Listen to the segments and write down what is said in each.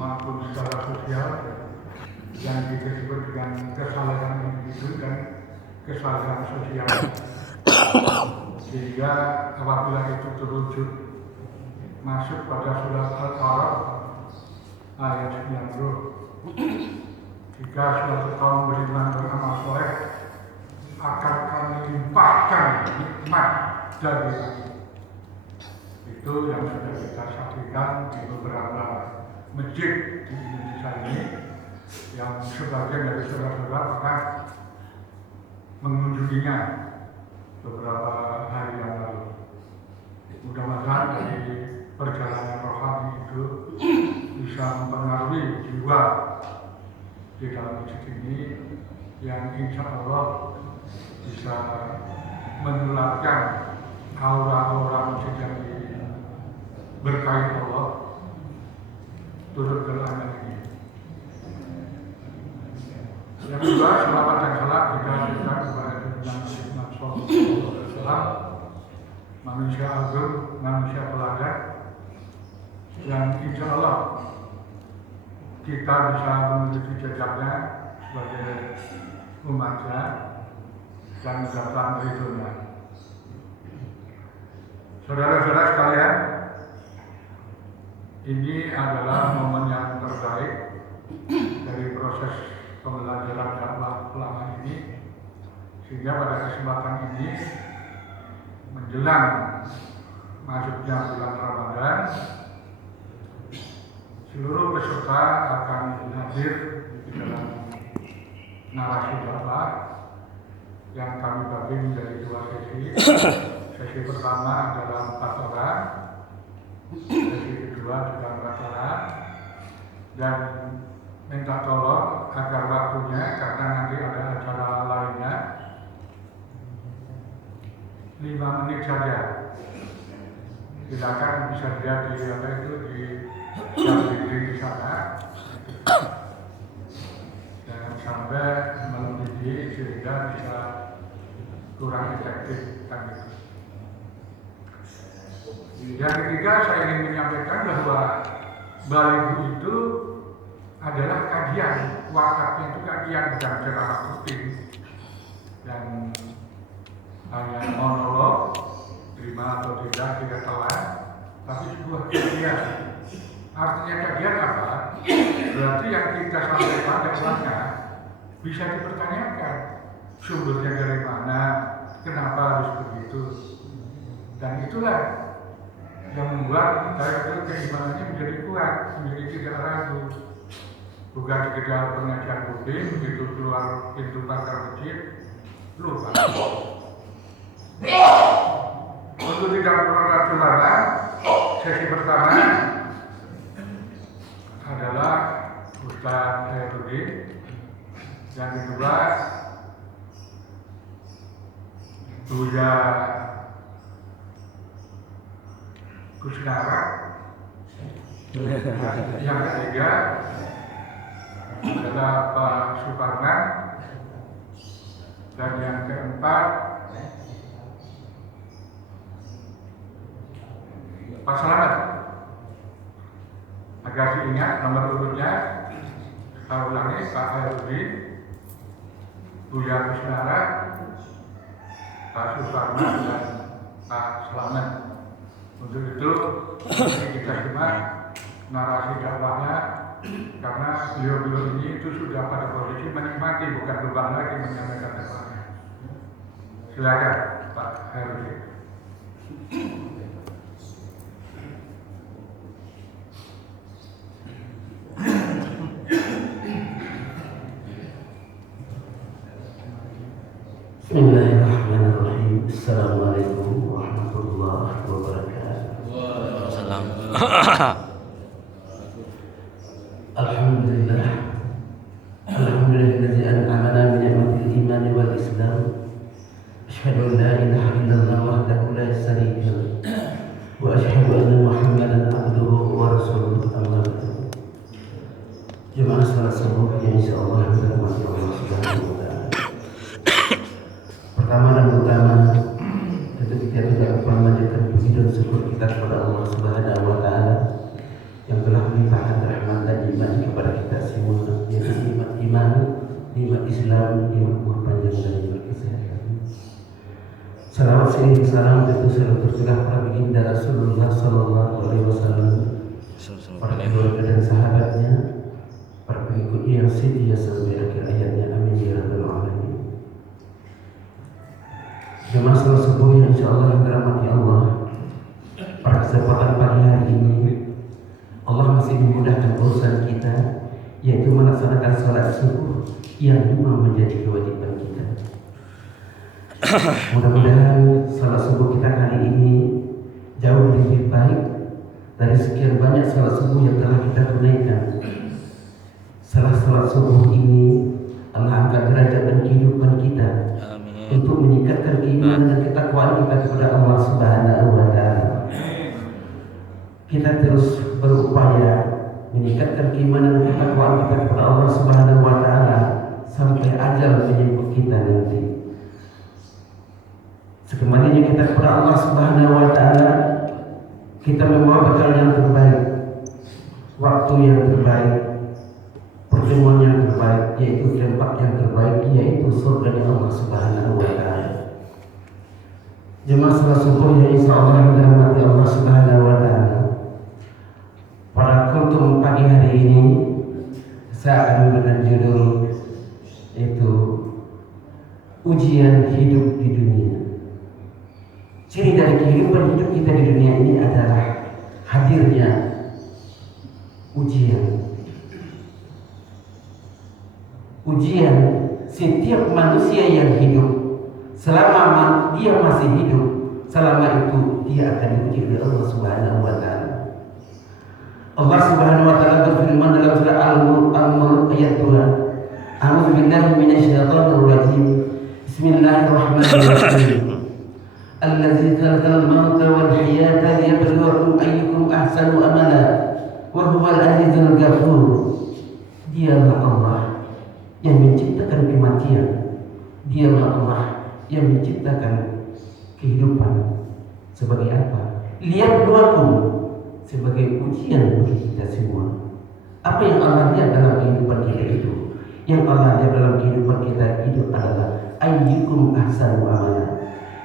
maupun secara sosial yang disebut dengan kesalahan individu dan kesalahan sosial, sehingga apabila itu terwujud masuk pada surat Al-Araf ayat 90, jika suatu kaum beriman beramal soleh akan kami limpahkan nikmat dari langit. Itu yang sudah kita saksikan di beberapa masjid di Indonesia ini, yang sebagian dari saudara-saudara pernah mengunjunginya beberapa hari yang lalu. Mudah-mudahan dari perjalanan rohani itu bisa mempengaruhi jiwa di dalam masjid ini, yang insya Allah bisa menularkan aura-aura masjid yang berkait Allah turut ke langit ini. Yang kedua, selawat dan salam kita berikan kepada Nabi Muhammad, manusia agung, manusia teladan, yang insya Allah kita bisa memiliki jejaknya sebagai umatnya dan mendapat ridhonya. Saudara-saudara sekalian, ini adalah momen yang terbaik dari proses pembelajaran dakwah ulama ini, sehingga pada kesempatan ini menjelang masuknya bulan Ramadan, seluruh peserta akan hadir di dalam narasi dakwah yang kami bagi menjadi 2 sesi. Sesi pertama adalah 4 orang, sesi kedua juga 4 orang, dan minta tolong agar waktunya, karena nanti ada acara lainnya, 5 menit saja. Silakan bisa dilihat di di sana, jangan sampai melebihi sehingga bisa kurang efektif kan gitu. Yang ketiga, saya ingin menyampaikan bahwa balihu itu adalah kajian, wakafnya itu kajian, bukan ceramah rutin dan hanya monolog, terima atau tidak telan, tapi sebuah kajian. Artinya kajian apa? Berarti yang kita sampaikan dakwahnya bisa dipertanyakan, sumbernya dari mana, kenapa harus begitu, dan itulah yang membuat kita keimanannya menjadi kuat, menjadi tidak ragu. Bukan sekedar pengajian rutin, begitu keluar pintu pagar masjid, lupa. Untuk tidak berlalu lama, sesi pertama adalah Ustaz Khairuddin, yang kedua Buya Kusnara, yang ketiga adalah Pak Suparman, dan yang keempat Pak Selamat. Agar diingat nomor urutnya, saya ulangi: Pak Khairuddin, Buya Kusnara, Pak Suparman, dan Pak Selamat. Untuk itu kita simak narasi dakwahnya, karena beliau-beliau ini itu sudah pada posisi menikmati, bukan beban lagi menyampaikan dakwahnya. Silakan Pak Khairuddin. Bismillahirrahmanirrahim. Assalamualaikum warahmatullahi wabarakatuh. Waalaikumsalam. Alhamdulillah. Alhamdulillahilladzi an'amana bi ni'matil iman wal islam. Asyhadu an la ilaha illallah wahdahu la syarika lahu wa asyhadu anna Muhammadan abduhu wa rasuluhu. Amma ba'du. Jemaah salat subuh yang insyaallah dirahmati Allah Subhanahu wa taala. Pertama dan utama, tentu kita tidak lupa memanjatkan puji dan syukur kita kepada Allah Subhanahu wa taala yang telah melimpahkan rahmat dan yang salam tentu selalu tercurah para baginda Rasulullah Sallallahu Alaihi Wasallam, para keluarga dan sahabatnya, para pengikutnya yang setia sampai akhir hayatnya. Amin ya rabbal alamin. Jemaah salat subuh yang insyaallah yang dirahmati Allah, pada kesempatan pagi hari ini Allah masih memudahkan urusan kita, yaitu melaksanakan salat subuh yang memang menjadi kewajiban kita. Mudah-mudahan salat subuh kita kali ini jauh lebih baik dari sekian banyak salat subuh yang telah kita tunaikan. Salat subuh ini Allah angkat derajat dan kehidupan kita. Amin. Untuk meningkatkan keimanan dan ketakwaan kita kepada Allah Subhanahu wa Ta'ala. Kita terus berupaya meningkatkan keimanan dan ketakwaan kita kepada Allah Subhanahu wa Ta'ala sampai ajal menjemput kita nanti. Sekembalinya kita kepada Allah Subhanahu wa Ta'ala, kita membawa bekal yang terbaik, waktu yang terbaik, pertemuan yang terbaik, yaitu tempat yang terbaik, yaitu surga Allah Subhanahu wa Ta'ala. Jemaah salat subuh yang insyaallah dirahmati Allah Subhanahu wa Ta'ala. Pada kultum pagi hari ini saya akan memberikan judul yaitu ujian hidup di dunia. Ciri dari kehidupan hidup kita di dunia ini adalah hadirnya ujian. Ujian setiap manusia yang hidup, selama dia masih hidup, selama itu dia akan diuji oleh Allah Subhanahu wa Ta'ala. Allah Subhanahu wa Ta'ala berfirman dalam surah Al-Mulk ayat 2. A'udzu billahi minasyaitonir rajim. Bismillahirrahmanirrahim. Allazi khalaqal mauta wal hayata liyabluwakum ayyukum ahsanu amala wa huwal azizul ghafur. Dialah Allah yang menciptakan kematian. Dialah Allah yang menciptakan kehidupan. Sebagai apa? Liyabluwakum, sebagai ujian bagi kita semua. Apa yang Allah lihat dalam kehidupan kita itu? Yang Allah lihat dalam kehidupan kita itu adalah ayyukum ahsanu amala.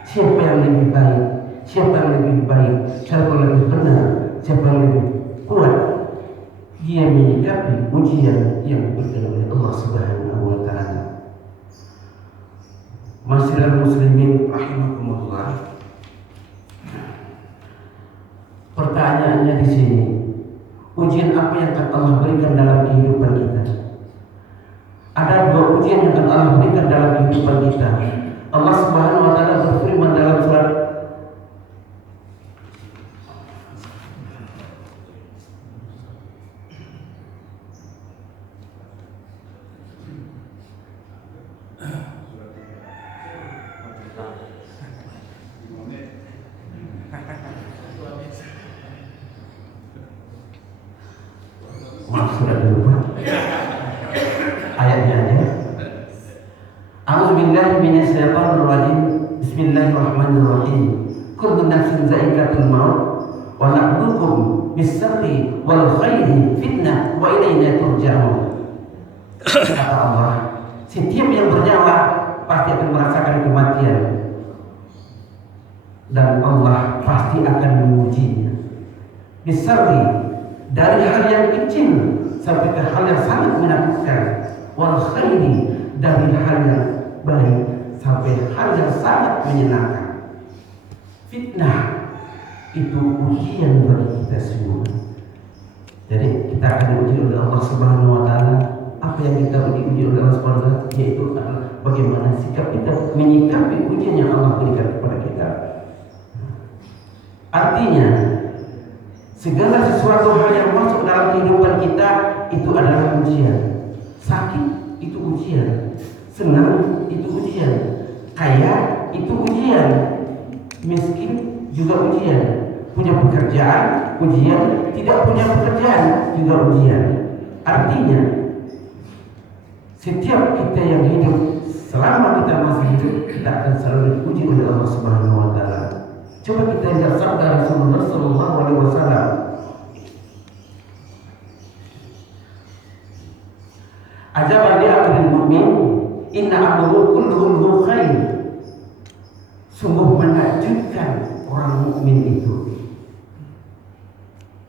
Siapa yang lebih baik? Siapa yang lebih baik? Siapa yang lebih benar? Siapa yang lebih kuat? Dia menyikapi ujian yang diberikan oleh Allah Subhanahu wa Ta'ala. Masyiral muslimin rahimakumullah. Pertanyaannya di sini, ujian apa yang akan Allah berikan dalam kehidupan kita? Ada dua ujian yang akan Allah berikan dalam kehidupan kita. Allah Subhanahu wa Ta'ala berfirman dalam surat surat dulu ayatnya aja. A'udzubillahi minasyaitonir rajim. Bismillahirrahmanirrahim. Kullu nafsin za'iqatul maut wa na'budukum bis-sirri wal khairi fitnah wa ilaina turja'un. Kata Allah, setiap yang bernyawa pasti akan merasakan kematian dan Allah pasti akan mengujinya. Bis-sirri, dari hal yang kecil sampai ke hal yang sangat menakutkan, wal khairi, dari hal yang baik sampai hal yang sangat menyenangkan. Fitnah itu ujian bagi kita semua. Jadi kita akan diuji oleh Allah Subhanahu wa Ta'ala. Apa yang kita diuji oleh Allah Subhanahu wa Ta'ala yaitu adalah bagaimana sikap kita menyikapi ujian yang Allah berikan kepada kita. Artinya segala sesuatu hal yang masuk dalam kehidupan kita itu adalah ujian. Sakit itu ujian, senang itu ujian, kaya itu ujian, miskin juga ujian, punya pekerjaan ujian, tidak punya pekerjaan juga ujian. Artinya setiap kita yang hidup, selama kita masih hidup, kita akan selalu diuji oleh Allah Subhanahu wa Ta'ala. Coba kita lihat sabda Rasulullah Sallallahu Alaihi Wasallam. Ajaban li amril mu'min, inna amruhu kulluhu khair. sungguh menakjubkan orang mukmin itu.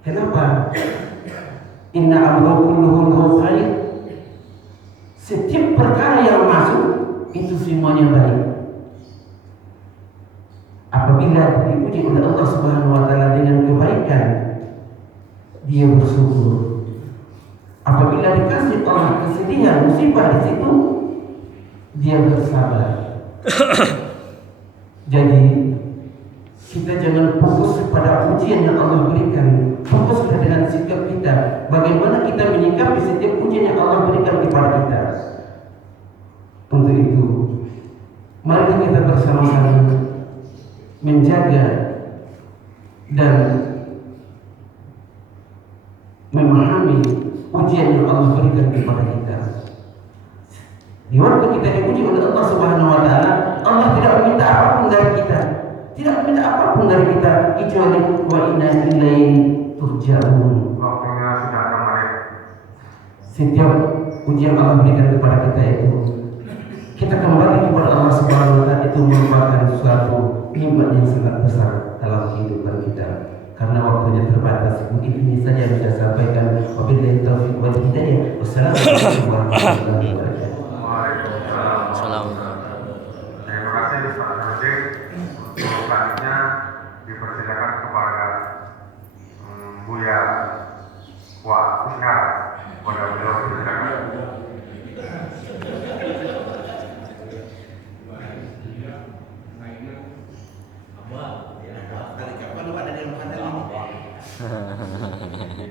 Kenapa? Inna amrahu kulluhu khair. Setiap perkara yang masuk itu semuanya baik. Apabila dipuji oleh Allah Subhanahu wa taala dengan kebaikan, dia bersyukur. Apabila dikasih Allah kesedihan, musibah di situ, dia bersabar. Jadi kita jangan fokus pada ujian yang Allah berikan. Fokuslah dengan sikap kita. Bagaimana kita menyikapi setiap ujian yang Allah berikan kepada kita. Untuk itu, mari kita bersama-sama menjaga dan memahami ujian yang Allah berikan kepada kita. Di waktu kita diuji oleh Allah Subhanahu wa taala, Allah tidak meminta apapun dari kita. Tidak meminta apapun dari kita kecuali wa inna ilaihi turja'un. Waktunya sudah kemarin. Setiap ujian Allah berikan kepada kita itu, kita kembali kepada Allah Subhanahu wa taala, itu merupakan suatu nikmat yang sangat besar dalam kehidupan kita. Karena waktunya terbatas, mungkin ini saja yang saya sampaikan. Wabillahi taufiq wal hidayah. Wassalamualaikum warahmatullahi wabarakatuh. Salam. Terima kasih Pak Nadir. Selanjutnya dipersilakan kepada Buya Wak Kusnara. Kepada beliau silakan.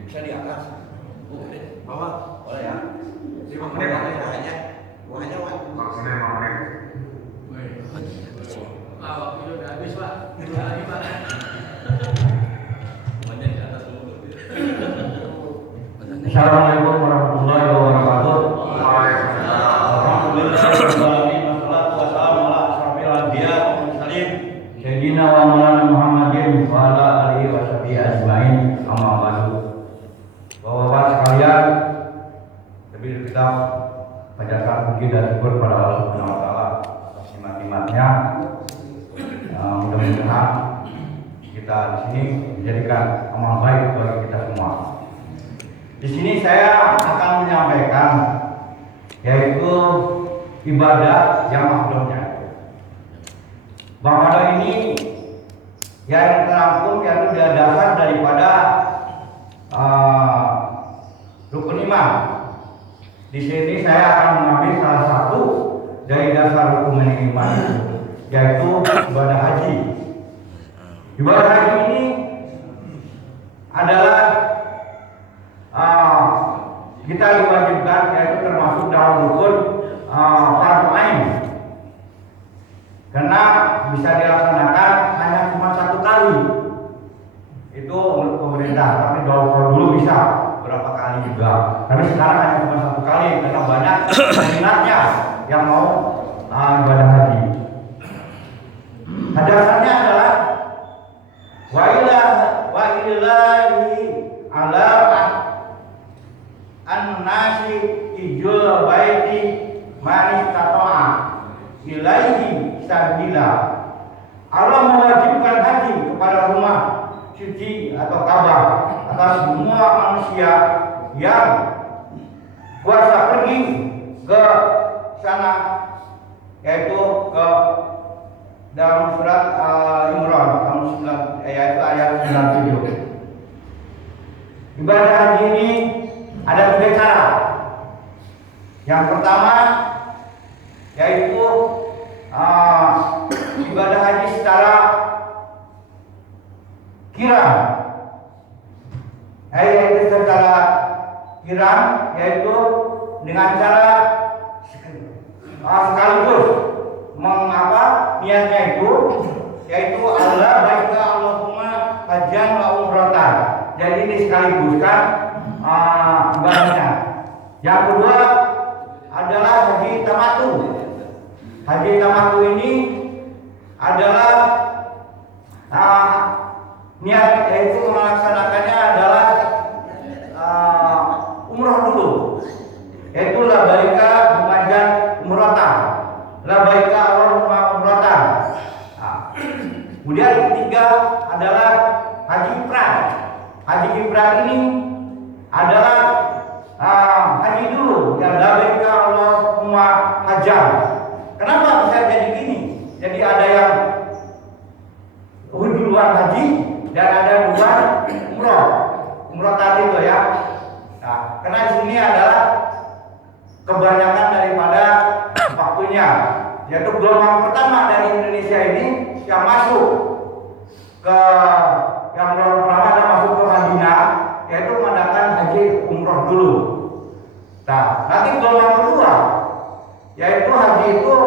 Bisa di atas. Bawah. Boleh ya. 5 menit aja. Buahnya Wan. Maksudnya 5 menit. Waktu udah habis Pak. Lagi Pak. Buahnya di atas dulu. Assalamualaikum warahmatullahi wabarakatuh. Sayyidina wa maulana Muhammadin wa ala alihi wa sahbihi ajmain. Amma ba'du. Bapak-bapak sekalian, lebih kita panjatkan puji dan syukur pada Allah Subhanahu wa taala atas nikmat-nikmatnya. Mudah-mudahan kita di sini menjadikan amal baik bagi kita semua. Di sini saya akan menyampaikan yaitu ibadah yang afdalnya. Bahwa ini yang terangkum yaitu dasar daripada rukun iman. Di sini saya akan mengambil salah satu dari dasar rukun iman itu, yaitu ibadah haji. Ibadah haji ini adalah kita diwajibkan, yaitu termasuk dalam rukun fardu ain. Karena bisa dilaksanakan hanya cuma 1 kali. Itu menurut pemerintah, tapi dulu bisa berapa kali juga. Tapi sekarang hanya cuma 1 kali karena banyak peminatnya yang mau ibadah haji. Dasarnya adalah wa ilahi ala an-nasi ijul baiti man istata'a ilaihi sabila. Allah mewajibkan haji kepada rumah suci atau Ka'bah atas semua manusia yang kuasa pergi ke sana, yaitu ke dalam surat Imran yaitu ayat 97. Ibadah haji ini ada 3 cara. Yang pertama yaitu ibadah haji secara kiram, yaitu dengan cara sekaligus niatnya itu yaitu Allah baika Allahumma hajjan wa umratan. Jadi ini sekaliguskan ibadahnya. Yang kedua adalah haji tamattu. Haji tamattu ini adalah niat yaitu melaksanakannya adalah umroh dulu, yaitu labaika hajjan umratan, labaika Allahumma umratan. jam. Kenapa bisa jadi gini? Jadi ada yang duluan haji dan ada duluan umroh. Umroh tadi itu ya. Nah, karena di sini adalah kebanyakan daripada waktunya, yaitu gelombang pertama dari Indonesia ini yang masuk ke yang gelombang pertama yang masuk ke Madinah, yaitu mengadakan haji umroh dulu. Nah, nanti gelombang kedua, yaitu haji itu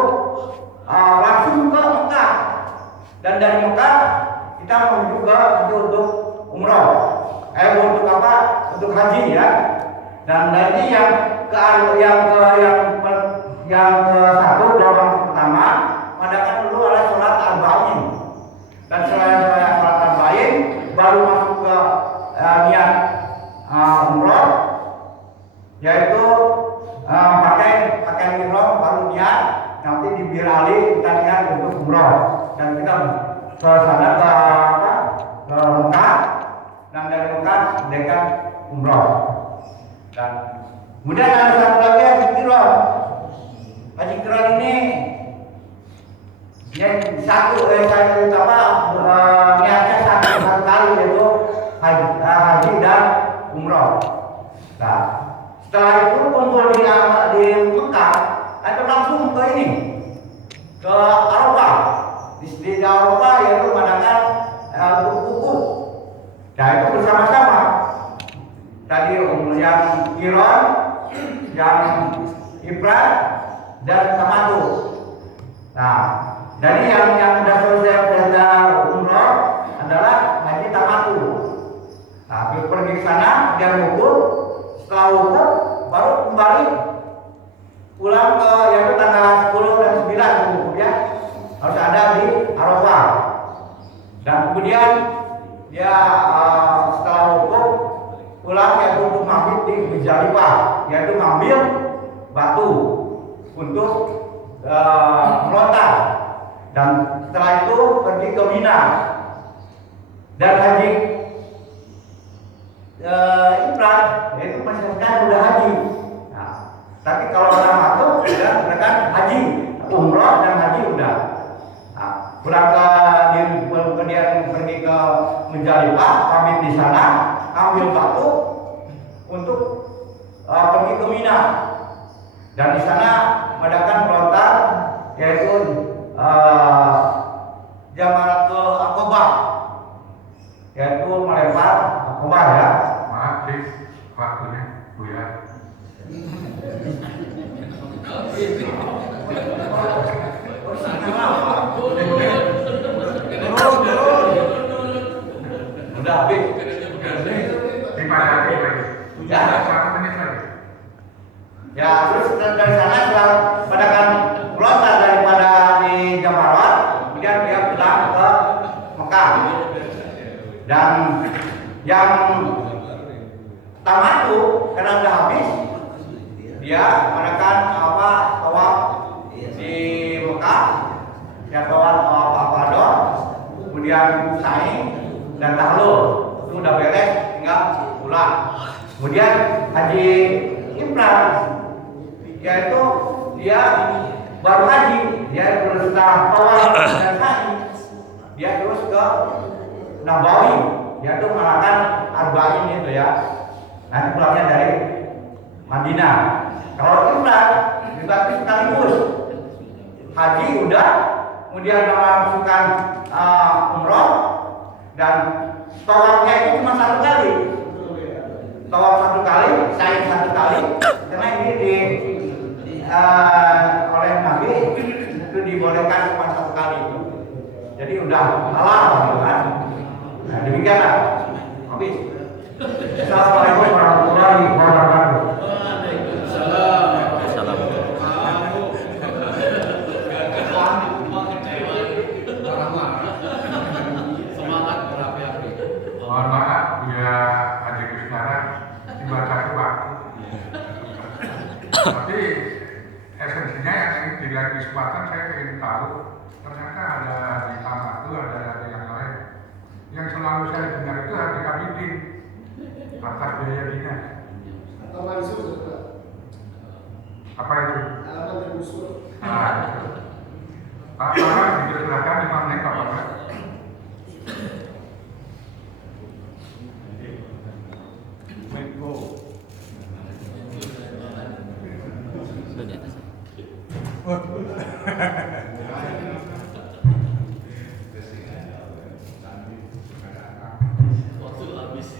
langsung ke Mekah, dan dari Mekah kita menuju ke untuk umroh, untuk apa? Untuk haji ya. Dan nanti yang satu gelombang pertama mengadakan dulu adalah sholat arba'in, dan setelah sholat arba'in baru masuk ke niat umroh, yaitu pakai ihram baru niat, nanti di Bir Ali kita niat untuk umroh, dan kita ke sana ke Mekah, dan dari Mekah mendekat umroh. Dan kemudian ada satu lagi haji qiran. Haji qiran ini niatnya satu kali, yaitu haji dan umroh. Nah, setelah itu kumpul di Mekah, itu langsung ke ini, ke Arafah. Di Arafah yaitu mengadakan untuk wukuf. Nah, itu bersama-sama. Tadi yang qiran, yang ifrad, dan tamattu. Nah, dari yang sudah selesai dari umroh adalah haji tamattu. Nah, pergi ke sana dia wukuf, setelah wukuf baru kembali pulang ke yaitu tanggal 10 dan 9 wukuf ya. Harus ada di Arafah. Dan kemudian dia setelah wukuf pulang yaitu untuk mabit di Muzdalifah, yaitu ngambil batu untuk melontar, dan setelah itu pergi ke Mina dan haji ifrad, yaitu masyarakat sudah haji. Nah, tapi kalau orang masuk sudah mereka haji, umroh dan haji udah. Nah, pulang kemudian pergi ke Muzdalifah, mabit di sana, ambil batu untuk pergi ke Mina, dan di sana mengadakan melontar, yaitu Jamaratul Aqabah, yaitu melempar Aqabah ya. Maaf Dik, waktunya Buya. Udah habis. Dipadati lagi. Ya. 1 menit lagi. Ya, terus dari sana setelah mengadakan melontar daripada di Jamarat, kemudian dia pulang ke Mekah. Dan yang tamattu karena sudah habis, dia mengadakan tawaf di Mekah, ya tawaf Afadah, kemudian sa'i dan tahlul. Itu udah beres, tinggal pulang. Kemudian haji ifrad, yaitu dia baru haji, dia terus setelah tawaf dan sa'i, dia terus ke Nabawi, yaitu melakukan arba'in itu ya. Nanti pulangnya dari Madinah. Kalau ifrad berarti sekaligus haji udah, kemudian melakukan umroh, dan tawafnya itu cuma 1 kali. Tawaf 1 kali, sa'i 1 kali, karena ini oleh Nabi itu dibolehkan cuma 1 kali. Jadi udah halal gitu kan. Nah, demikianlah. Habis. Assalamualaikum warahmatullahi wabarakatuh. Mohon maaf Buya Haji Kusnara dibatasi waktu. Tapi esensinya yang ingin dilihat di kesempatan saya ingin tahu, ternyata ada di tamattu, ada di yang lain. Yang selalu saya dengar itu haji kabidin atas biaya dinas. Atau mansur, Apa itu? alamat yang usul. Waktu habis.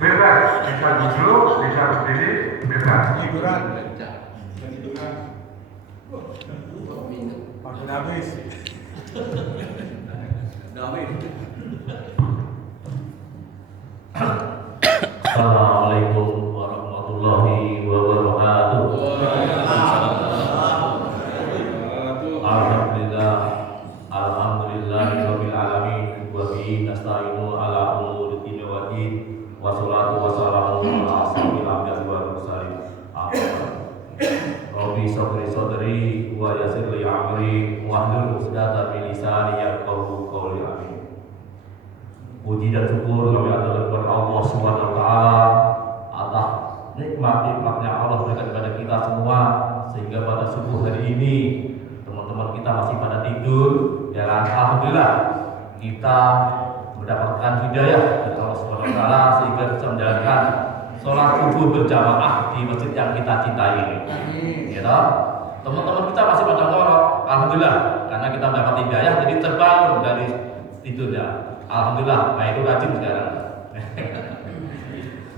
Bebas, bisa duduk, bisa berdiri, bebas. Hiburan. Makin habis. Damai. Assalamualaikum warahmatullahi wabarakatuh. Alhamdulillah, alhamdulillahirabbil alamin wa bihi nasta'inu ala umuri dunya wa din wa salatu wa salamu ala asyrofil anbiya'i wal mursalin. Rabbi sadri wa yassir li amri wahlul 'uqdatam min lisani yafqahu qawli. Amin. Puji dan syukur kami aturkan kepada Allah Subhanahu wa taala atas nikmat-nikmatnya Allah berikan kepada kita semua, sehingga pada subuh hari ini teman-teman kita masih pada tidur. Ya, alhamdulillah kita mendapatkan hidayah dari Allah Subhanahu wa taala sehingga bisa menjalankan sholat subuh berjamaah di masjid yang kita cintai ini. Ya, teman-teman kita masih pada ngorok, alhamdulillah karena kita mendapat hidayah jadi terbangun dari tidurnya. Alhamdulillah, nah itu rajin sekarang.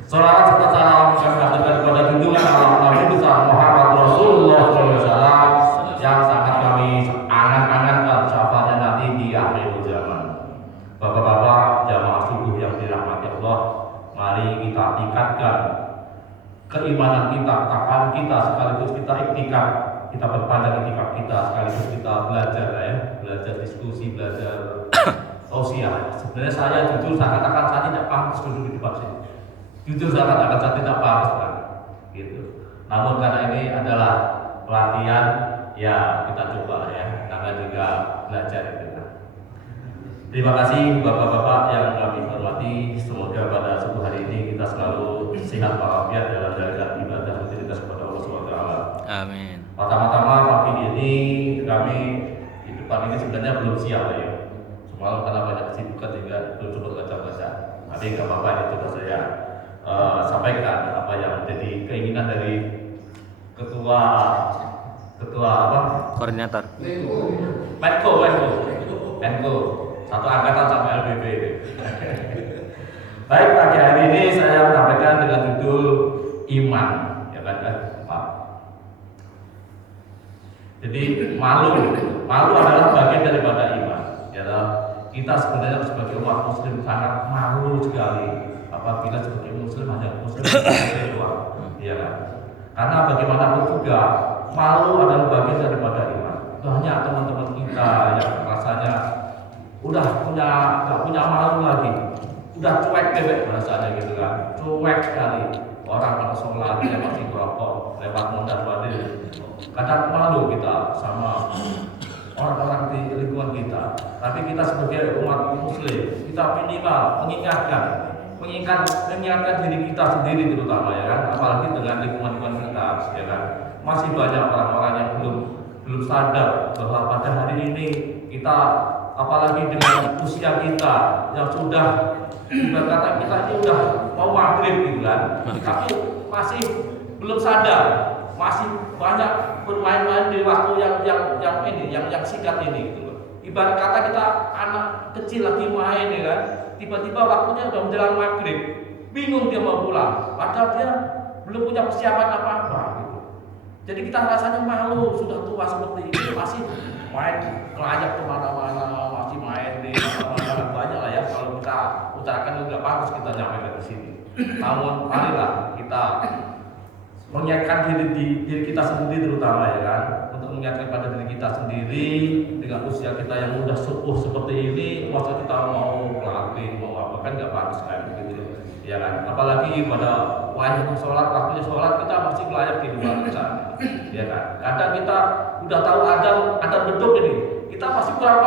Salawat serta salam kami aturkan kepada junjungan Allah Nabi besar Muhammad Rasulullah SAW yang sangat kami angan-angankan syafaatnya nanti di akhir zaman. Bapak-bapak jamaah subuh yang dirahmati Allah, mari kita tingkatkan keimanan kita, ketakwaan kita, sekaligus kita iktikaf, kita perpanjang iktikaf kita, sekaligus kita belajar ya, belajar diskusi, belajar sosial. Sebenarnya saya jujur saya katakan saya tidak pantas duduk di depan sini. Jujur saya katakan saya tidak pantas Pak. Gitu. Namun karena ini adalah pelatihan, ya kita coba ya. Namanya juga belajar itu. Terima kasih bapak-bapak yang kami hormati. Semoga pada subuh hari ini kita selalu sehat walafiat dalam jalankan ibadah rutinitas kepada Allah Subhanahu wa taala. Amin. Pertama-tama pagi ini kami di depan ini sebenarnya belum siap ya. Semalam karena banyak kesibukan sehingga belum sempat baca-baca. Tapi nggak apa-apa, itu sudah saya sampaikan apa yang menjadi keinginan dari ketua apa? Koordinator. Menko, satu angkatan sama LBB. Baik, pagi hari ini saya menyampaikan dengan judul iman, ya kan? Maaf. Jadi malu adalah bagian daripada iman. Ya, kita sebenarnya sebagai umat muslim sangat malu sekali apabila sebagai muslim hanya muslim doang, ya kan? Karena bagaimanapun juga malu adalah bagian daripada iman. Banyak teman-teman kita yang rasanya udah nggak punya malu lagi, udah cuek bebek bahasanya gitu kan, cuek sekali. Orang pada sholat dia masih merokok lewat mondar-mandir. Kadang malu kita sama orang-orang di lingkungan kita, tapi kita sebagai umat muslim kita minimal mengingatkan diri kita sendiri terutama ya kan, apalagi dengan lingkungan kita ya kan. Masih banyak orang-orang yang belum sadar bahwa pada hari ini kita, apalagi dengan usia kita yang sudah kata kita ini udah mau maghrib gitu kan, tapi masih belum sadar, masih banyak bermain-main di waktu yang singkat ini gitu loh. Ibarat kata kita anak kecil lagi main ya kan, tiba-tiba waktunya udah menjelang maghrib, bingung dia mau pulang, padahal dia belum punya persiapan apa-apa gitu. Jadi kita rasanya malu, sudah tua seperti ini masih main ngelayap kemana-mana, masih main di mana-mana, banyak lah ya kalau kita utarakan juga pantas kita nyampe ke sini. Namun marilah kita mengingatkan diri kita sendiri terutama ya kan, untuk mengingatkan pada diri kita sendiri dengan usia kita yang udah sepuh seperti ini, masa kita mau ngelakuin mau apa kan nggak pantas kayak begitu ya kan. Apalagi pada waktunya sholat kita masih melayap di luar sana ya kan. Kadang kita udah tahu ada beduk ini, kita masih kurang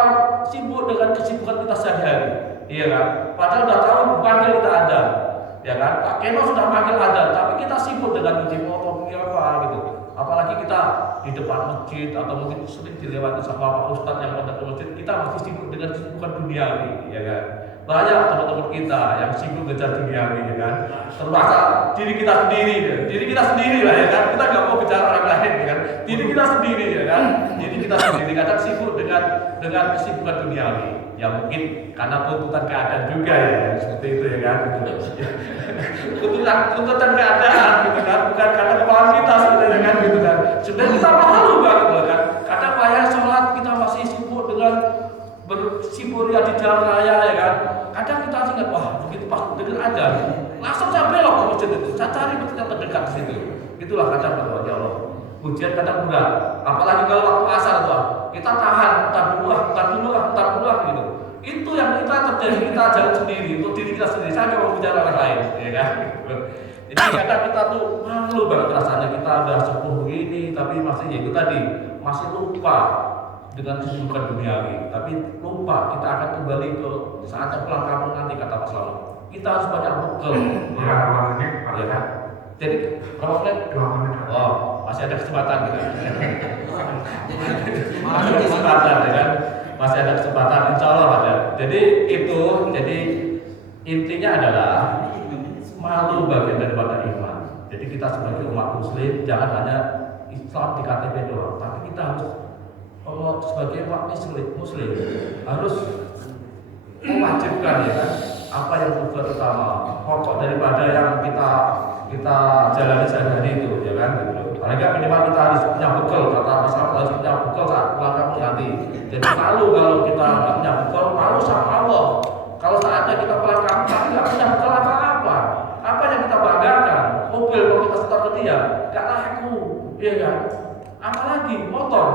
sibuk dengan kesibukan kita sehari-hari iya kan. Padahal udah tahu panggil kita ada ya kan, Pak Keno sudah manggil ada, tapi kita sibuk dengan uji motor apa gitu. Apalagi kita di depan masjid atau mungkin sering dilewati sama Pak Ustadz yang ada ke masjid, kita masih sibuk dengan kesibukan duniawi, ya kan. Banyak teman-teman kita yang sibuk ngejar duniawi, ya kan. Termasuk diri kita sendiri lah, ya kan. Kita nggak mau bicara orang lain, ya kan. Diri kita sendiri, ya kan. Diri kita sendiri kadang sibuk dengan kesibukan duniawi. Ya mungkin karena tuntutan keadaan juga ya, seperti itu ya kan. tuntutan keadaan gitu kan, bukan karena kemauan kita sebenarnya kan gitu kan. Sebenarnya kita malu banget loh kan. Kadang wayang sholat kita masih sibuk dengan bersibuk di jalan raya ya kan. Kadang kita ingat, wah begitu pas dengar aja, langsung saya belok ke masjid itu, saya cari masjid yang terdekat di situ. Itulah kadang berdoa ya Allah. Ujian kadang berat, apalagi kalau waktu asar tuh kita tahan, entar dulu gitu. Itu yang kita terjadi, kita jalan sendiri untuk diri kita sendiri. Saya nggak mau bicara orang lain, ya kan? Jadi kadang kita tuh malu banget rasanya, kita udah sepuh begini, tapi masih ya itu tadi masih lupa dengan kesibukan duniawi. Tapi lupa kita akan kembali ke saatnya pulang kampung nanti, kata Mas Lalu. Kita harus banyak bekal. Ya, 2 menit, Pak. Ya kan? Jadi berapa menit? 2 menit. Oh, masih ada kesempatan gitu. Masih ada kesempatan ya kan? Masih ada kesempatan, insya Allah ada. Jadi intinya adalah malu bagian daripada iman. Jadi kita sebagai umat muslim jangan hanya Islam di KTP doang, tapi kita harus sebagai umat muslim harus mewajibkan ya kan apa yang tujuan utama pokok daripada yang kita jalani sehari-hari itu ya kan gitu. Paling nggak minimal kita harus punya bekal, kata masalah harus punya bekal saat pulang kampung nanti. Jadi malu kalau kita nggak punya bekal, malu sama Allah. Kalau saatnya kita pulang kampung tapi nggak punya bekal apa-apa, apa yang kita banggakan? Mobil kalau kita setor ke dia nggak laku, ya kan? Apalagi motor,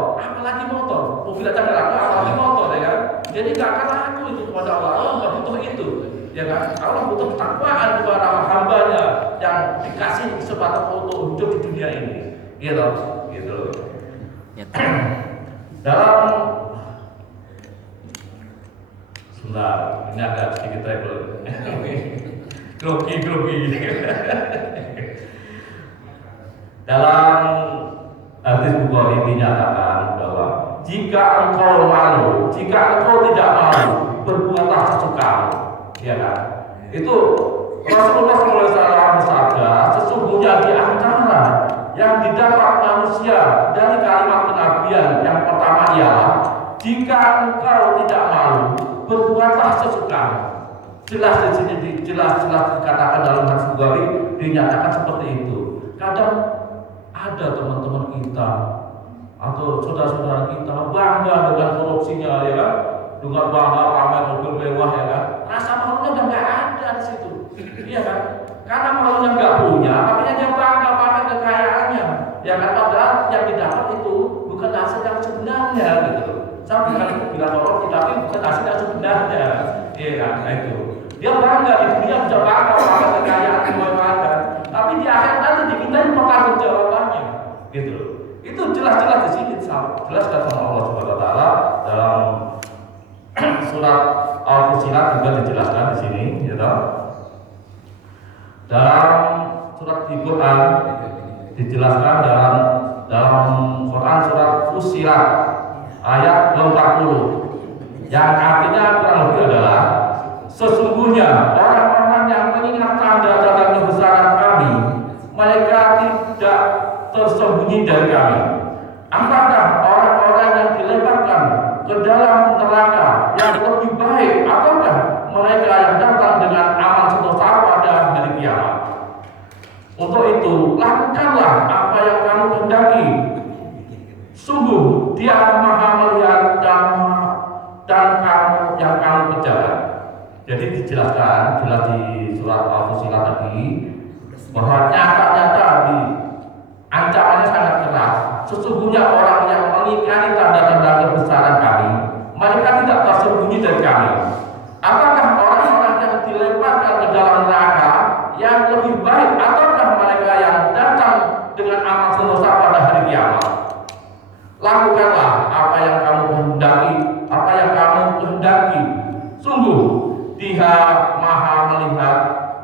mobil aja nggak laku, apalagi motor ya kan? Jadi nggak akan laku itu kepada Allah. Allah nggak butuh itu. Ya kan? Allah butuh ketakwaan kepada hambanya yang dikasih kesempatan untuk hidup di dunia ini. Gitu. Dalam sebentar, ini agak sedikit travel. Grogi. Dalam hadis Bukhari dinyatakan bahwa jika engkau malu, jika engkau tidak malu, berbuatlah sesukamu. Ya kan? Itu Rasulullah SAW bersabda, sesungguhnya di antara yang didapat manusia dari kalimat kenabian yang pertama ialah jika engkau tidak malu, berbuatlah sesukamu. Jelas di sini jelas dikatakan dalam hadis Bukhari dinyatakan seperti itu. Kadang ada teman-teman kita atau saudara-saudara kita bangga dengan korupsinya ya kan? Dengan bangga pamer mobil mewah ya kan, rasa malunya udah nggak ada di situ, iya kan? Karena malunya nggak punya, makanya dia bangga pamer kekayaannya, ya kan? Padahal yang didapat itu bukan hasil yang sebenarnya gitu. Saya bukan bilang korupsi, tapi bukan hasil yang sebenarnya, iya kan? Nah itu, dia bangga di dunia bisa bangga pamer kekayaan kemewahan, tapi di akhir nanti dimintain pertanggungjawabannya, gitu. Itu jelas-jelas di sini, jelas kata Allah Subhanahu Wa Taala dalam surat Al-Fusilat juga dijelaskan di sini, gitu. Dalam surat Al-Quran dijelaskan dalam Quran surat Fusilat ayat 40 yang artinya kurang lebih adalah sesungguhnya orang-orang yang mengingat tanda-tanda kebesaran kami, mereka tidak tersembunyi dari kami. Apakah orang-orang yang dilemparkan ke dalam neraka yang lebih baik ataukah mereka yang datang dengan amal sentosa pada hari kiamat? Untuk itu lakukanlah apa yang kamu kehendaki. Sungguh Dia Maha melihat dan kamu yang kamu kerjakan. Jadi dijelaskan jelas di surat Al-Fusilat tadi bahwa nyata-nyata di ancamannya sangat keras. Sesungguhnya orang yang mengingkari tanda-tanda kebesaran kami, mereka tidak tersembunyi dari kami. Apakah orang-orang yang dilemparkan ke dalam neraka yang lebih baik ataukah mereka yang datang dengan amal sentosa pada hari kiamat? Lakukanlah apa yang kamu kehendaki. Sungguh Dia Maha melihat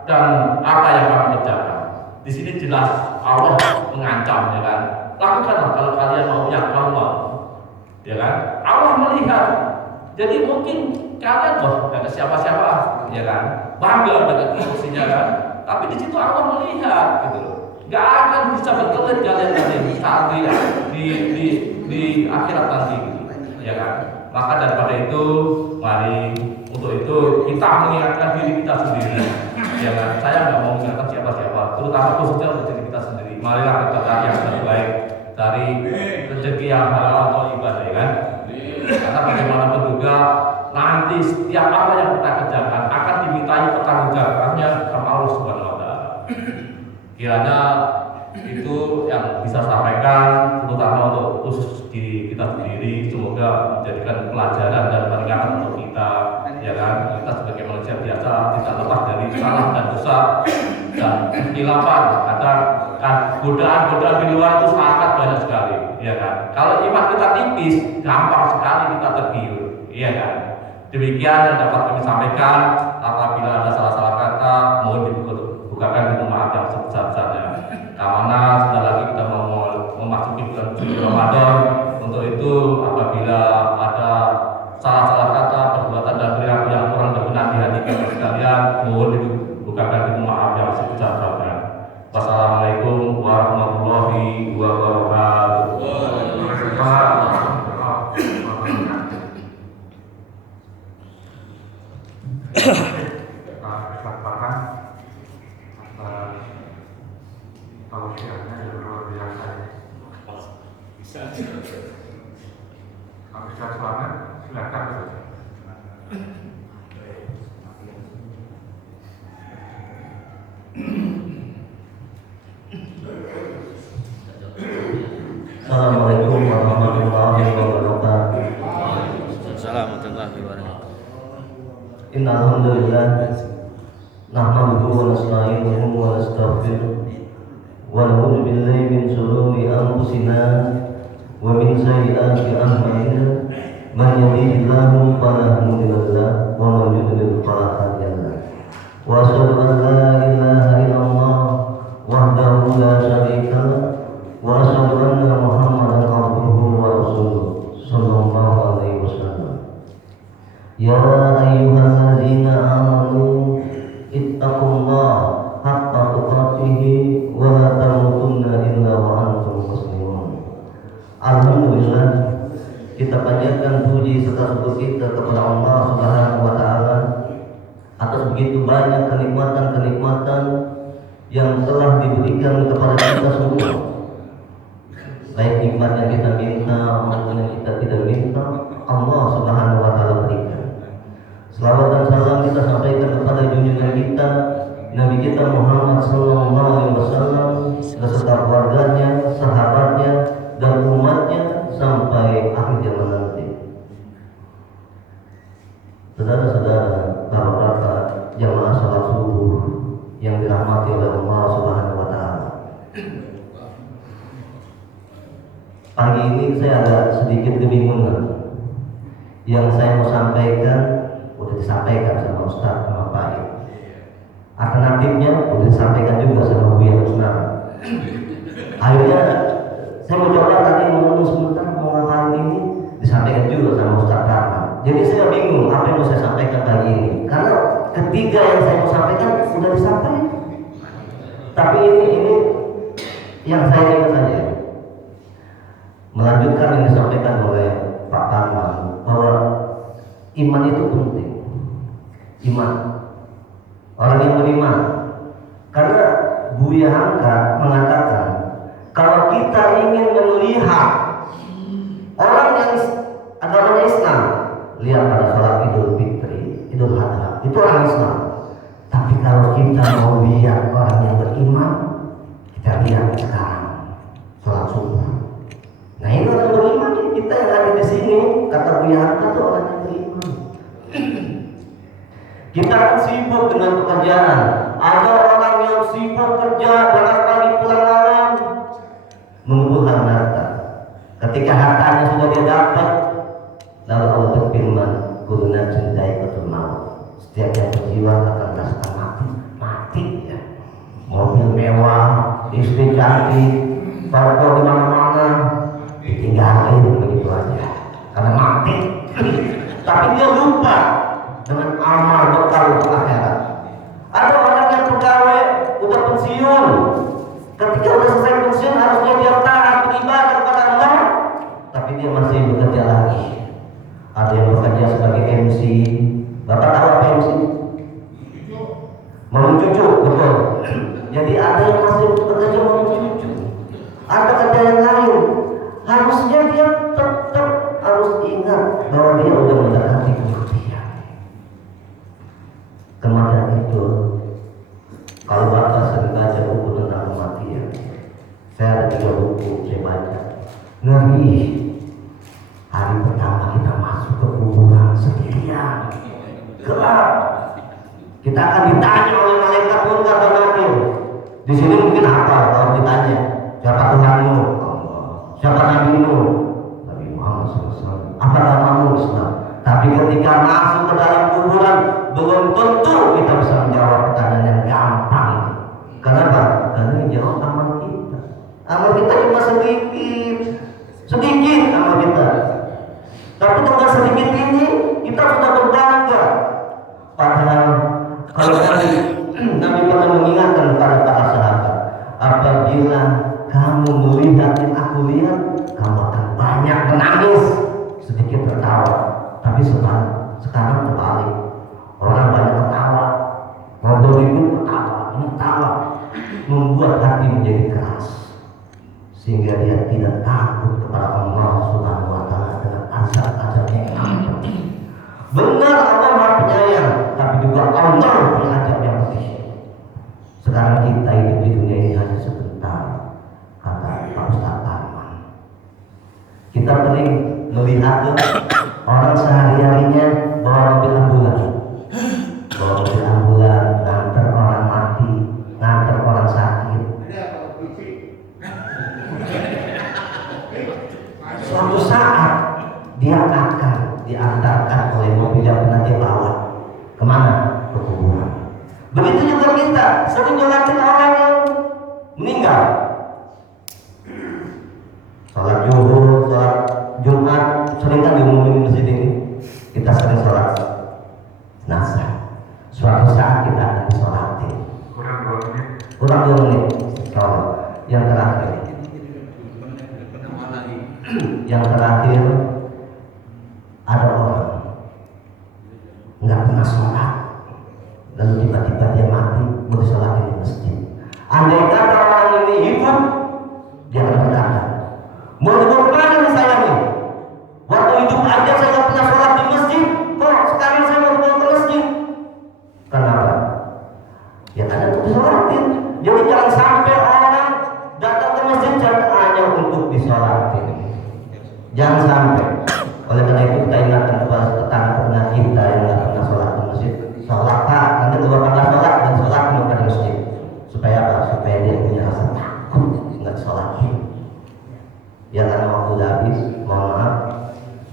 dan apa yang kamu kerjakan. Di sini jelas Allah mengancam, ya kan? Lakukanlah kalau kalian mau yang kamu mau, ya kan? Allah melihat Jadi mungkin kalian wah gak ada siapa-siapa, ya kan? Bangga dengan fungsinya kan? Tapi di situ Allah melihat gitu loh. Gak akan bisa berkelit kalian saat di akhirat nanti gitu, ya kan? Maka daripada itu, mari untuk itu kita mengingatkan diri kita sendiri, ya kan? Saya nggak mau mengingatkan siapa-siapa, terutama khususnya untuk diri kita sendiri. Marilah kita cari yang terbaik, cari rezeki yang halal atau ibadah, ya kan? Karena bagaimanapun juga nanti setiap apa yang kita kerjakan akan dimintai pertanggungjawabannya sama Allah Subhanahu Wa Taala. Kiranya itu yang bisa sampaikan, terutama untuk khusus diri kita sendiri, semoga menjadikan pelajaran dan peringatan untuk kita, ya kan? Kita sebagai manusia biasa tidak lepas dari salah dan dosa dan kesilapan. Ada godaan-godaan di luar itu sangat banyak sekali, ya kan? Kalau iman kita tipis, gampang sekali kita tergiur, iya kan? Demikian yang dapat kami sampaikan. Apabila ada salah-salah kata, mohon dibukakan pintu maaf yang sebesar-besarnya. Karena sebentar lagi kita mau memasuki bulan suci Ramadan. Untuk itu, apabila ada salah-salah kata, perbuatan dan perilaku yang kurang berkenan di hati kita sekalian, mohon dibukakan pintu maaf yang sebesar-besarnya. Wassalamualaikum warahmatullahi wabarakatuh. Kesempatan atas tausiahnya yang luar biasa. Kalau bisa selamat, silakan. Assalamualaikum warahmatullahi wabarakatuh. Assalamualaikum warahmatullahi wabarakatuh. Innal hamdalillah nahmaduhu wa nasta'inuhu wa nastaghfiruh wa na'udzu billahi min shururi anfusina wa min sayyiati a'malina man yahdihillahu fala mudilla lahu wa man yudlil fala hadiya lahu wa asyhadu an la ilaha illallah wahdahu la syarika lahu wa asyhadu anna Muhammadan abduhu wa rasuluh sallallahu alaihi wasallam. Ya ayyuhalladzina amanu ittaqullaha haqqa tuqatih wa la tamutunna illa wa antum muslimun. Alhamdulillah, kita panjatkan puji serta syukur kita kepada Allah Subhanahu wa taala atas begitu banyak kenikmatan-kenikmatan yang telah diberikan kepada kita semua. Baik nikmat yang kita minta maupun yang kita tidak minta, Allah Subhanahu wa taala berikan. Selawat dan salam kita sampaikan kepada junjungan kita Nabi kita Muhammad sallallahu alaihi wasallam beserta keluarganya, sahabatnya dan umatnya sampai akhir zaman nanti. Saudara-saudara, bapak-bapak jamaah salat subuh yang dirahmati oleh Allah Subhanahu wa taala. Pagi ini saya agak sedikit kebingungan. Yang saya mau sampaikan udah disampaikan sama Ustaz sama Pak Yud. Alternatifnya udah disampaikan juga sama Bu Yusna. Akhirnya saya mau coba tadi ngomong sebentar mau ngomong ini disampaikan juga sama Ustaz Rahman. Jadi saya bingung apa yang mau saya sampaikan pagi ini karena ketiga yang saya mau sampaikan sudah disampaikan. Tapi ini yang saya ingat saja. Melanjutkan yang disampaikan oleh Pak Rahman bahwa iman itu penting. Iman orang yang beriman, karena Buya Hamka mengatakan kalau kita ingin melihat orang yang agama Islam, lihat pada salat Idul Fitri, Idul Adha, itu orang Islam. Tapi kalau kita mau lihat orang yang beriman, kita lihat sekarang salat subuh. Nah ini orang beriman, kita yang ada di sini kata Buya Hamka itu orang yang beriman. Kita akan sibuk dengan pekerjaan. Ada orang yang sibuk kerja berangkat pagi pulang malam mengumpulkan harta. Ketika hartanya sudah dia dapat, lalu Allah berfirman, "Kullu nafsin dha'iqatul maut." Setiap yang berjiwa akan merasakan mati ya. Mobil mewah, istri cantik, parpol di mana-mana, ditinggalin begitu aja karena mati. Tapi Ketika sudah selesai pensiun harusnya dia taat beribadah kepada Allah, tapi dia masih bekerja lagi. Ada yang bekerja sebagai MC. Bapak tahu apa MC? Mencucu, betul. Jadi ada yang masih bekerja mencucu. Ada kerja yang lain. Harusnya dia tetap harus ingat bahwa dia sudah mendekati kematian. Kematian itu, kalau Bapak sering baca buku tentang kematian, saya ada 3 buku saya baca. Ngeri. Hari pertama kita masuk ke kuburan sendirian, gelap. Kita akan ditanya oleh malaikat munkar dan nakir. Di sini mungkin apa kalau ditanya? Siapa Tuhanmu? Allah. Siapa Nabi-Mu? Nabi Muhammad SAW. Apa agamamu? Islam. Tapi ketika masuk ke dalam kuburan, belum tentu kita bisa menjawab pertanyaan yang gampang ini. Kenapa? Karena ini jawab amal kita. Amal kita cuma sedikit amal kita. Tapi dengan sedikit ini kita sudah berbangga. Padahal kalau Nabi pernah mengingatkan kepada para sahabat, apabila kamu melihat yang aku lihat, kamu akan banyak menangis, sedikit tertawa. Tapi sekarang terbalik. Orang banyak tertawa, ngobrol itu tertawa, membuat hati menjadi keras, sehingga dia tidak takut kepada Allah Subhanahu wa Ta'ala dengan azab-azabnya yang pedih. Benar Allah Maha Penyayang, tapi juga Allah punya azab yang pedih. Sekarang kita hidup di dunia ini hanya sebentar, kata Pak Ustaz Arman. Kita sering melihat orang sehari-harinya bawa mobil ambulan, nganter orang mati, nganter orang sakit. Suatu saat dia akan diantarkan oleh mobil yang pernah dia bawa. Kemana? Ke kuburan. Begitu juga kita sering nyolatin orang yang meninggal. Sholat zuhur, sholat Jumat, sering kan diumumin di masjid ini. Kita sering sholat jenazah. Suatu saat kita akan disolatin. Kurang 2 menit. Yang terakhir. Yang terakhir, ada orang nggak pernah sholat, lalu tiba-tiba dia mati, mau disolatin di masjid. Andai kata orang ini hidup, dia akan berkata, mau dibawa kemana nih saya nih? Waktu hidup aja saya nggak pernah sholat di masjid, kok sekarang saya mau dibawa ke masjid? Kenapa? Ya karena untuk disolatin. Jadi jangan sampai orang datang ke masjid hanya untuk disolatin. Jangan sampai. Oleh karena itu kita ingatkan kepada tetangga kita yang nggak pernah sholat di masjid, sholat Pak, nanti dua kali sholat dan sholat di masjid. Supaya apa? Supaya dia punya rasa takut nggak sholatin. Ya karena waktu udah habis, mohon maaf.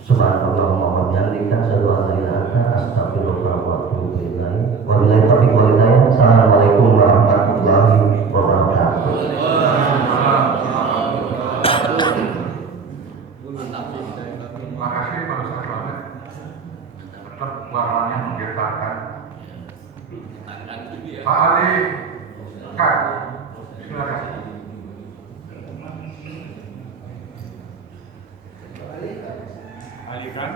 Subhanallah wa bihamdika, asyhadu an la ilaha illa anta, astaghfiruka wa atubu ilaik. Wabillahi taufiq wal hidayah. Assalamualaikum warahmatullahi wabarakatuh. Terima kasih Pak Ustaz Selamat. Tetap warnanya menggetarkan. Pak Ali Kak, silakan. Ali kan?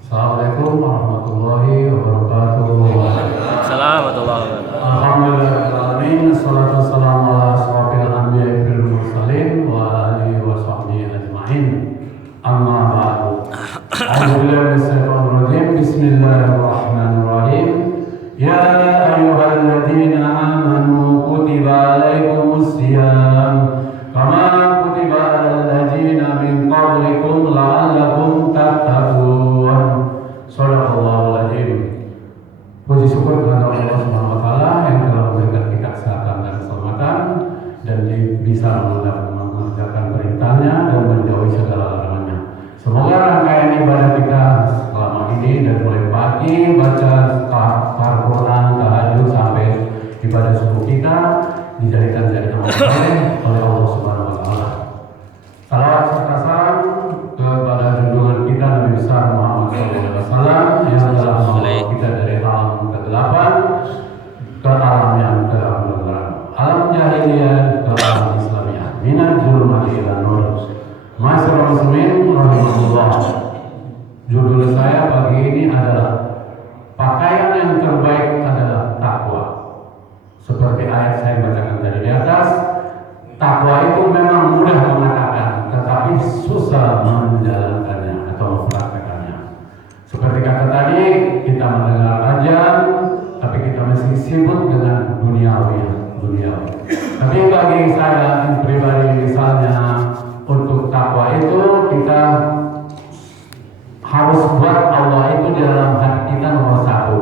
Assalamualaikum warahmatullahi wabarakatuh. Assalamualaikum warahmatullahi wabarakatuh. Alhamdulillahirrahmanirrahim. Assalatu wassalamu ala asrofil anbiya'i wal mursalin wa alihi wa sahbihi ajma'in. Amma ba'du. A'udzubillahi minasyaitonir rajim. Bismillahirrahmanirrahim. Ya ayyuhalladzina amanu kutiba alaikumus shiyam kama kutiba alal ladzina min qablikum la'allakum tattaqun. Shadaqallahul azim. Puji syukur kepada Allah Subhanahu wa Ta'ala yang telah memberikan kita kesehatan dan keselamatan dan bisa mengerjakan perintahnya dan menjauhi segala larangannya. Semoga rangkaian ibadah kita selama ini dan mulai pagi baca Al-Quran, tahajud sampai ibadah subuh kita dijadikan jadi amal soleh oleh Allah Subhanahu wa Ta'ala. Salawat serta salam kepada junjungan kita Nabi besar Muhammad SAW yang telah membawa kita dari disebut dengan duniawi. Tapi bagi saya pribadi misalnya untuk takwa itu kita harus buat Allah itu di dalam hati kita nomor satu.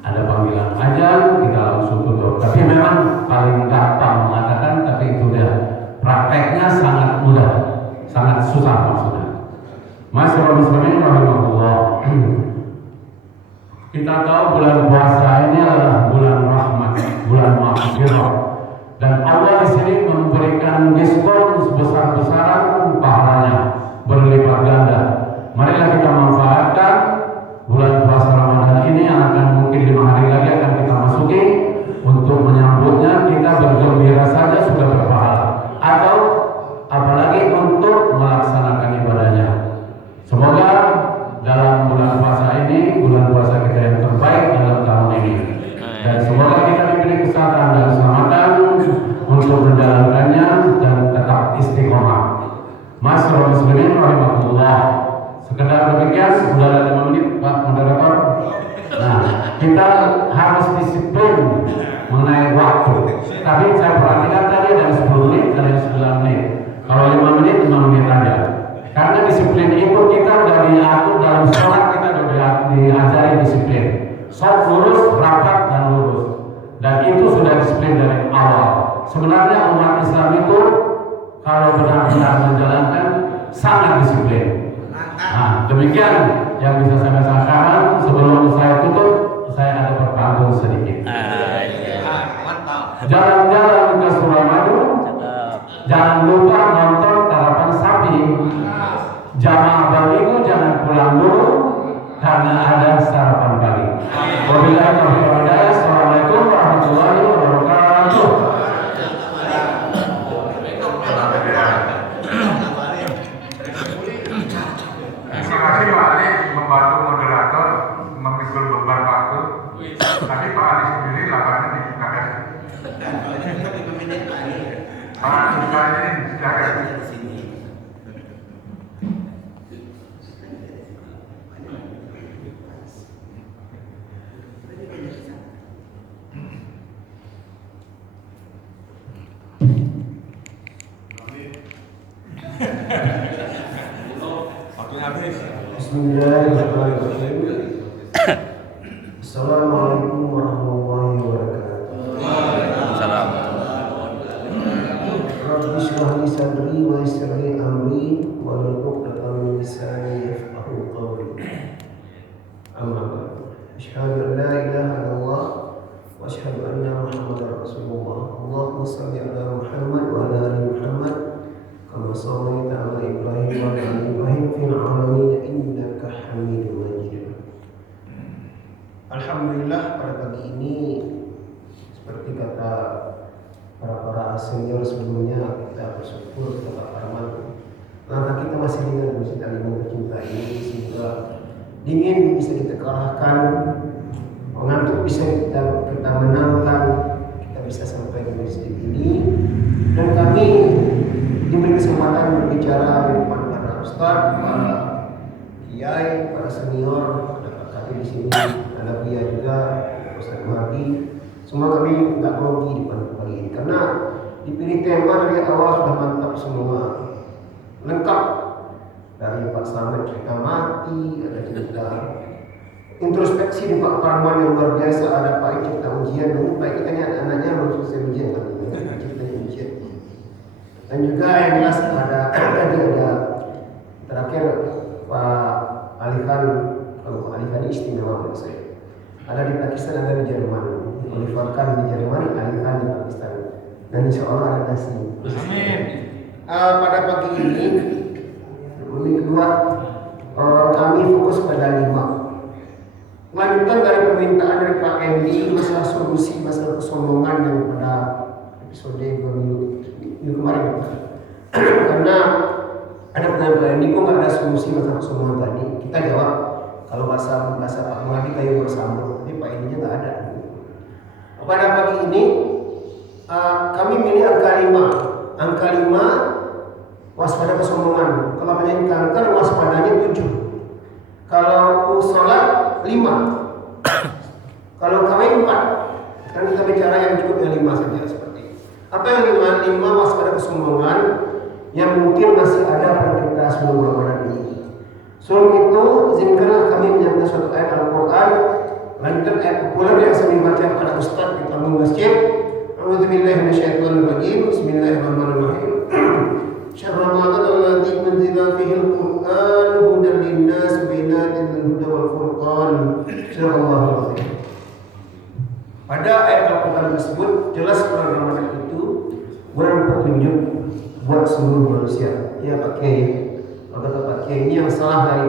Ada panggilan ajar kita langsung tutup. Tapi memang paling gampang mengatakan, tapi itu dia prakteknya sangat mudah, sangat susah maksudnya. Masyaallah muslimin rahimahullah. Kita tahu bulan puasa ini adalah bulan rahmat, bulan maghfirah, dan Allah di sini memberikan diskon sebesar-besaran pahalanya, berlipat ganda. Marilah kita manfaatkan bulan puasa Ramadan ini yang akan mungkin 5 hari lagi akan kita masuki. Untuk menyambutnya kita bergembira saja sudah berpahala, atau apalagi untuk melaksanakan ibadahnya. Semoga dalam bulan puasa ini, bulan puasa kita yang terbaik dalam tahun ini, dan semoga kita diberi kesehatan dan keselamatan untuk menjalankannya dan tetap istiqomah. Masyaallah muslimin rahimahullah. Sekedar demikian, sudah ada 5 menit Pak Moderator. Nah, kita harus disiplin mengenai waktu. Tapi saya perhatikan tadi ada 10 menit, ada 9 menit. Kalau 5 menit, 5 menit aja. Karena disiplin itu kita sudah diatur dalam sholat, kita sudah diajari disiplin. Sholat lurus, rapat dan lurus. Dan itu sudah disiplin dari awal. Sebenarnya umat Islam itu kalau benar-benar menjalankan sangat disiplin. Nah, demikian yang bisa saya sampaikan. Sebelum saya tutup, saya ada berpantun sedikit. Jalan-jalan ke Suramadu, jangan lupa nonton karapan sapi. Jamaah berminggu jangan pulang dulu karena ada sarapan pagi. Wabillahi taufiq wal hidayah. Assalamualaikum warahmatullahi wabarakatuh. Terima kasih Pak Ali membantu moderator memikul beban waktu. Tapi Pak Ali sendiri lapangan dibukakan. Pak Ali silakan. Bismillahirrahmanirrahim. Assalamualaikum warahmatullahi wabarakatuh. Salam. Rabbi shrah li sadri wa yassir li amri wahlul 'uqdatam min lisani yafqahu qawli. Amma ba'du. Asyhadu an la ilaha illallah wa asyhadu anna Muhammadar Rasulullah. Allahumma shalli ala Muhammad wa ala ali Muhammad kama shallaita ala Ibrahim wa ala ali Ibrahim fil 'alamin innaka Hamidum Majid. Alhamdulillah pada pagi ini seperti kata para senior sebelumnya, kita bersyukur kepada Pak Arman. Langkah kita masih dengan Masjid Al-Iman tercinta ini, sehingga dingin bisa kita kalahkan, mengantuk bisa kita menangkan, kita bisa sampai ke masjid ini, dan kami diberi kesempatan berbicara di depan para ustaz, para kiai, para senior, ada Pak Kati di sini, ada Buya juga, Ustaz Mardi. Semua kami nggak grogi di pagi ini karena dipilih tema dari awal sudah mantap semua, lengkap. Dari Pak Slamet cerita mati, ada cerita introspeksi di Pak Parman yang luar biasa, ada Pak cerita ujian, dan Pak kita ini anak-anaknya belum selesai ujian kan, cerita ujian. Dan juga yang jelas ada terakhir Pak Alikan, kalau Pak Alikan istimewa menurut saya. Ada di Pakistan, ada di Jerman. Oliverkan di Jerman, Alikan di Pakistan. Dan insya Allah ada nasi. Amin. Pada pagi ini, menit kedua, kami fokus pada 5. Lanjutan dari permintaan dari Pak Endi, masalah solusi, masalah kesombongan yang pada episode 2 minggu kemarin. Karena ada pertanyaan Pak Endi, kok nggak ada solusi masalah kesombongan tadi? Kita jawab, kalau bahasa Pak Muhadi kayu bersambut, tapi Pak Endinya nggak ada. Pada pagi ini kami milih angka 5. Angka 5 waspada kesombongan. Kalau penyakit kanker waspadanya 7. Kalau sholat 5. Kalau kawin 4. kita bicara yang cukup yang 5 saja seperti ini. Apa yang 5 waspada kesombongan yang mungkin masih ada pada kita sebelum Ramadan ini. Sebelum itu, izinkanlah kami menyampaikan suatu ayat Al-Quran, lanjutan ayat populer yang sering baca pada Ustaz di panggung masjid. A'udzubillahi minasyaitonirrajim. Bismillahirrahmanirrahim. Syahrul Ramadan alladzi unzila fihi al-Qur'an hudan lin-nas bayyinatin minal huda wal furqan. Sadaqallahul azim. Pada ayat Al-Quran tersebut jelas bulan Ramadan itu bulan petunjuk buat seluruh manusia. Ya Pak Kiai, kata Pak Kiai, ini yang salah dari